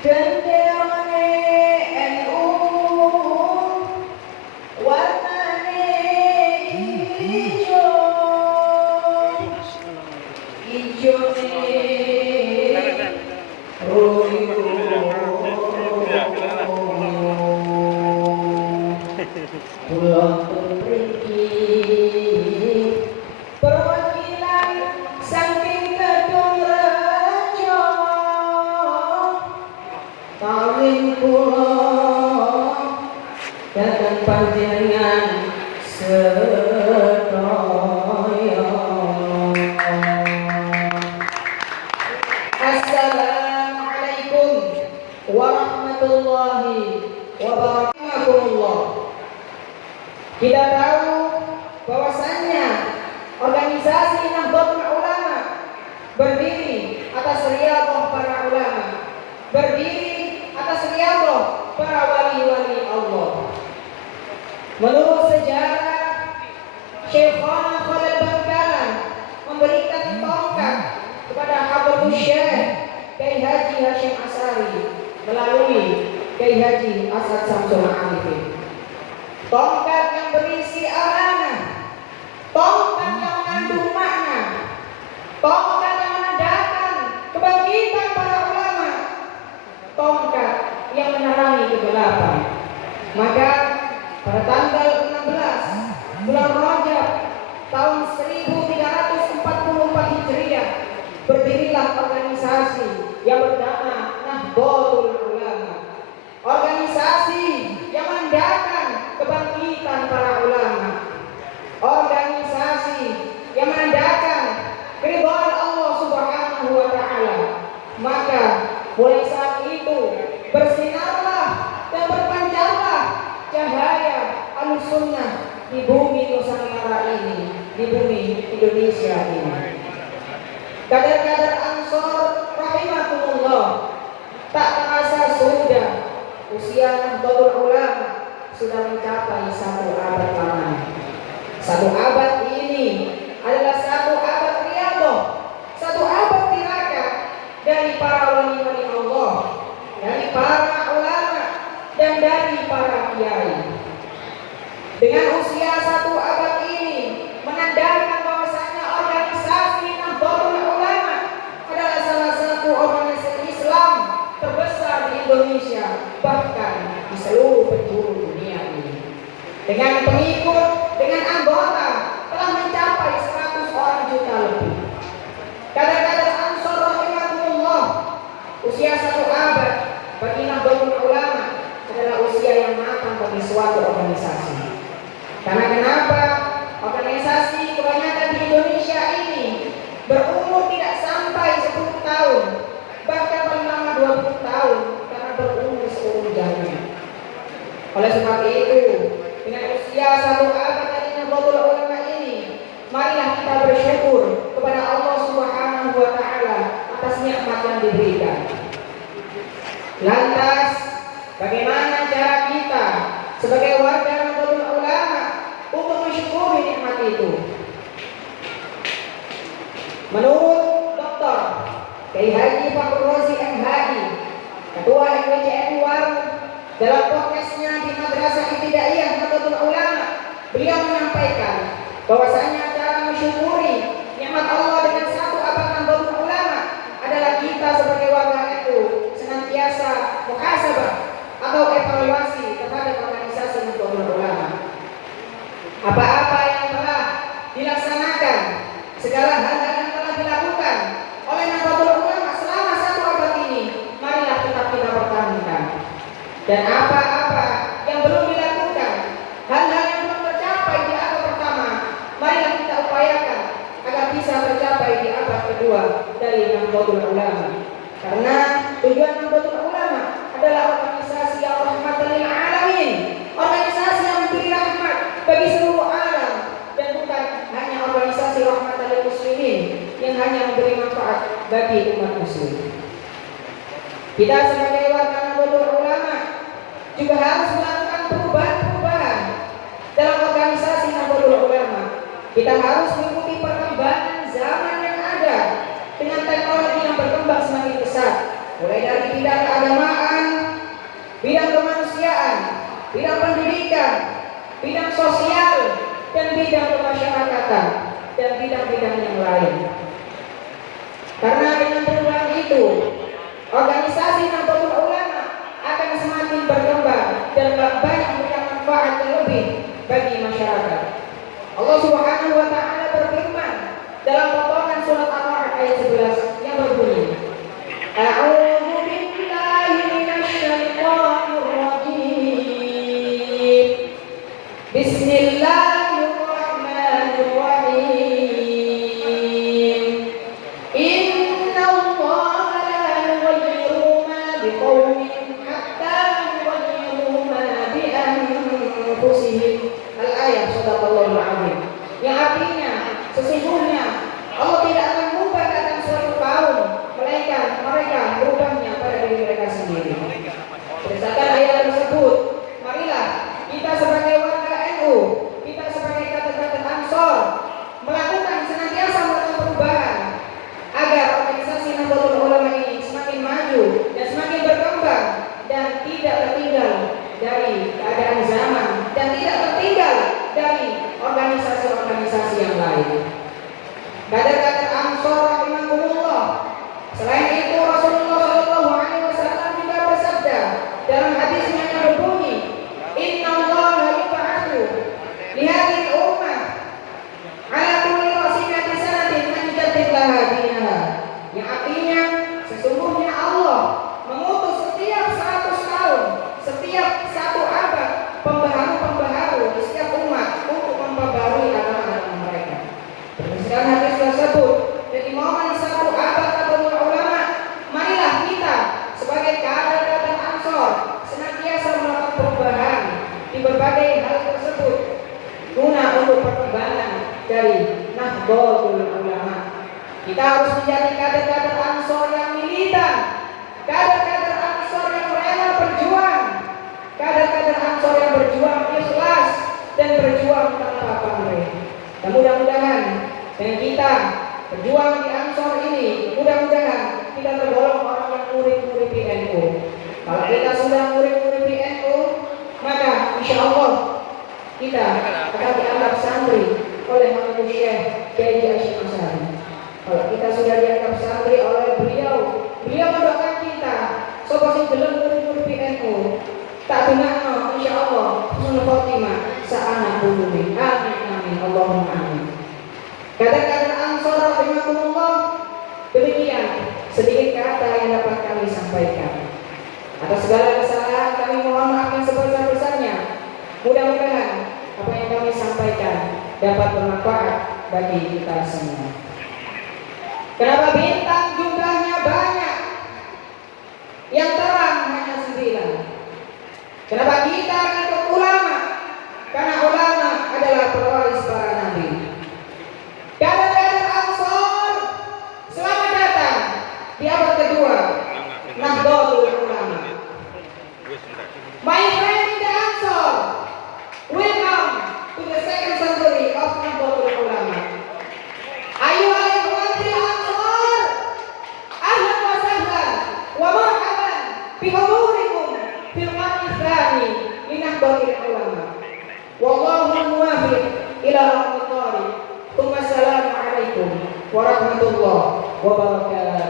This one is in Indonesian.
Genderane NU warnane ijo, ijone royo. Pulang mriki perwakilan saking Kedungrejo, kawin kula datang panjenengan sedaya. Assalamualaikum warahmatullahi wabarakatuh. Kita tahu bahwasannya organisasi Nahdlatul Ulama berdiri atas riyadhah para ulama, berdiri atas riyadhah para wali-wali Allah. Menurut sejarah, Syekhana Khalil Bangkalan memberikan tongkat kepada Habatus Syekh Kiai Haji Hasyim Asy'ari melalui Kiai Haji Asad Samsul Arifin. Tongkat yang berisi amanah, tongkat yang mengandung makna, tongkat yang menandakan kebangkitan para ulama, tongkat yang menerangi kegelapan. Maka pada tanggal 16 bulan Rajab tahun 1344 Hijriah berdirilah organisasi yang bernama Nahdlatul Ulama. Organisasi yang menandakan kebangkitan para ulama, organisasi yang menandakan keridhaan Allah Subhanahu wa taala. Maka mulai saat itu bersinarlah dan berpancarlah cahaya Ahlussunnah di bumi Nusantara ini, di bumi Indonesia ini. Kader-kader Ansor rahimahumullah, tak terasa sudah usia Nahdlatul Ulama sudah mencapai 1 abad lamanya. 1 abad ini adalah 1 abad riyadhah, 1 abad tirakat dari para wali-wali Allah, dari para ulama dan dari para kiai. Dengan usia 1 abad ini menandakan bahwasanya organisasi Nahdlatul Ulama adalah salah satu organisasi Islam terbesar di Indonesia, bahkan di seluruh penjuru dunia ini. Dengan pengikut, dengan anggota telah mencapai 100 orang juta lebih. Kader-kader Ansor rahimahumullah, usia 1 abad bagi Nahdlatul Ulama adalah usia yang matang bagi suatu organisasi. Karena kenapa? Organisasi kebanyakan di Indonesia ini berumur tidak sampai 10 tahun, bahkan paling lama 20 tahun karena berumur seumur jamnya. Oleh sebab itu, dengan usia 1 abad dari Nahdlatul Ulama ini, marilah kita bersyukur kepada Allah Subhanahu wa taala atas nikmat yang diberikan. Lantas, bagaimana cara kita sebagai warga Nahdlatul Ulama untuk mensyukuri nikmat itu? Menurut Dr. Kiai Haji Fakhrul Razi MHI, Ketua MWCN Warung, dalam podcastnya di Madrasah Ibtidaiyah Nahdlatul Ulama, beliau menyampaikan bahwasanya cara mensyukuri nikmat Allah dengan 1 abad Nahdlatul Ulama adalah kita sebagai warga itu senantiasa muhasabah atau evaluasi terhadap organisasi Nahdlatul Ulama. Apa-apa yang telah dilaksanakan, segala hal-hal yang telah dilakukan oleh Nahdlatul Ulama selama 1 abad ini, marilah tetap kita pertahankan. Dan apa-apa yang belum dilakukan, hal-hal yang belum tercapai di abad pertama, marilah kita upayakan agar bisa tercapai di abad kedua dari Nahdlatul Ulama. Karena tujuan Nahdlatul Ulama adalah organisasi yang rahmatan lil alamin, organisasi yang memberi rahmat bagi seluruh alam, dan bukan hanya organisasi rahmatan lil muslimin yang hanya memberi manfaat bagi umat muslim. Kita sebagai warga Nahdlatul Ulama juga harus melakukan perubahan-perubahan dalam organisasi Nahdlatul Ulama. Kita harus mengikuti perkembangan zaman yang ada dengan teknologi yang berkembang semakin pesat, mulai dari bidang keagamaan, bidang kemanusiaan, bidang pendidikan, bidang sosial, dan bidang kemasyarakatan, dan bidang-bidang yang lain. Karena dengan perubahan itu, organisasi Nahdlatul Ulama akan semakin berkembang dan banyak memberikan manfaat yang lebih bagi masyarakat. Allah Subhanahu wa taala berfirman dalam potongan surat Al-A'raf ayat 11 yang berbunyi, A'udzu billahi minasy syaithanir rajim. Bismillahirrahmanirrahim. Innallaha la yughayyiru ma biqaumin hatta yughayyiru ma bi anfusihim. Al-ayat sadaqallahul azim. Yang artinya sesungguhnya Allah tidak akan mengubah keadaan suatu kaum melainkan mereka merubahnya pada diri mereka sendiri. Berdasarkan ayat tersebut, marilah kita sebagai warga NU, kita sebagai kader-kader Ansor melakukan senantiasa melakukan perubahan agar organisasi Nahdlatul Ulama ini semakin maju dan semakin berkembang dan tidak tertinggal dari keadaan zaman dan tidak tertinggal dari organisasi-organisasi yang lain. Kader-kader Ansor rahimakumullah. Selain itu Rasulullah Shallallahu Alaihi Wasallam juga bersabda dalam hadisnya yang berbunyi, Innallaha yub'atsu li hadhihi ummah ala kulli rasikati sanatin man yujaddid laha dinaha. Yang artinya sesungguhnya Allah mengutus setiap 100 tahun, setiap 1 abad pembaharu-pembaharu di setiap umat untuk memperbarui agama-agama mereka. Berdasarkan hadis tersebut, jadi momen 1 abad Nahdlatul Ulama, marilah kita sebagai kader-kader Ansor senantiasa melakukan perubahan di berbagai hal tersebut guna untuk perkembangan dari Nahdlatul Ulama. Kita harus menjadi kader-kader Ansor yang militan, kader-kader Ansor yang rela berjuang, kader-kader Ansor yang berjuang ikhlas dan berjuang tanpa pamrih. Dan mudah-mudahan dengan kita berjuang di Ansor ini, mudah-mudahan kita tergolong orang yang murid-murid di NU. Kalau kita sudah murid-murid di NU, maka insya Allah kita akan dianggap santri oleh Habib Syekh Kiai Hasyim Asy'ari. Kalau kita sudah dianggap santri oleh beliau mendoakan kita seperti belum murid-murid di NU. Tak dengar, insya Allah husnul khotimah sa'ana qulubi. Amin amin Allahumma amin. Kader-kader Ansor rahimakumullah, demikian sedikit kata yang dapat kami sampaikan. Atas segala kesalahan kami mohon maaf yang sebesar-besarnya. Mudah-mudahan apa yang kami sampaikan dapat bermanfaat bagi kita semua. Kenapa bintang jumlahnya banyak, yang terang hanya 9? Kenapa kita ikut ulama? Karena ulama adalah pewaris para nabi. Kader-kader Ansor, selamat datang di abad kedua Nahdlatul Ulama. My friend in the Ansor, welcome to the second century of Nahdlatul Ulama. Ayyuhal ikhwan fil Ansor, ahlan wa sahlan wa marhaban bi hudurikum fil qarni tsani li Nahdlatul Ulama. Wallahu muwaffiq ila aqwamit thariq. Wassalamualaikum warahmatullahi wabarakatuh.